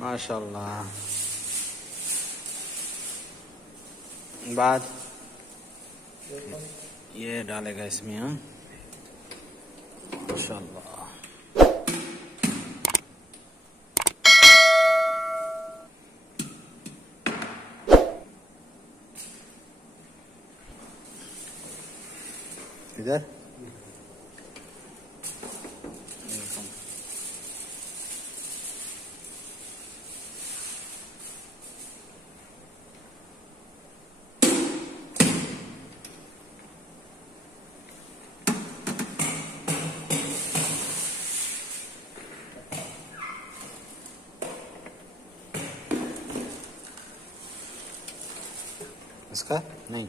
माशाल्लाह। बाद ये डालेगा इसमें। हाँ माशाल्लाह। इधर इसका नहीं।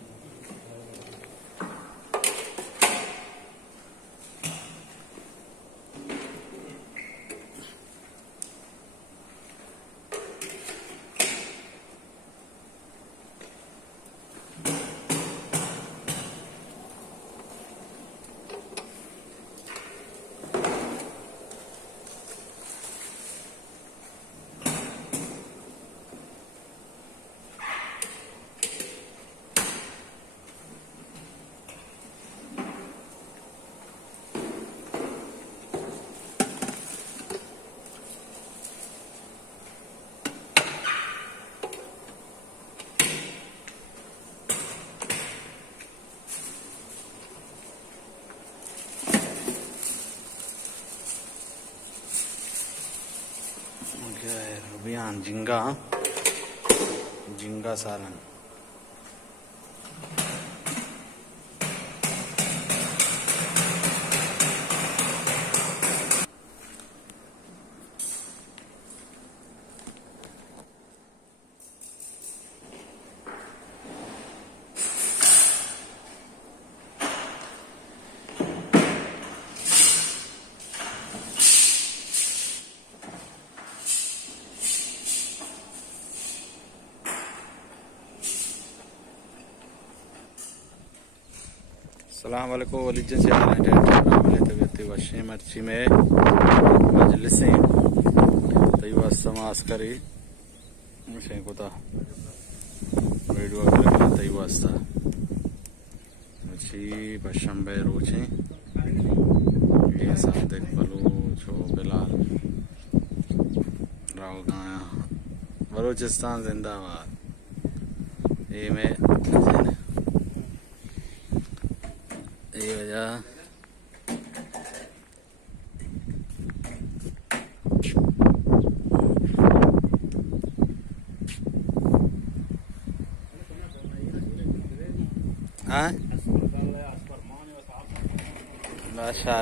रुबियान झींगा सालन। अस्सलाम वालेकुम वलीजन से हाल है तबीयत वशी मर्ची में मजलिसें तयवा समास करी मुझे कोता वीडियो करना तयवास्ता मची पशंबे रोचे ये सादिक बलूच हो बिलाल राव गाया बलूचिस्तान जिंदाबाद। ये में ये वजह हाँ बादशाह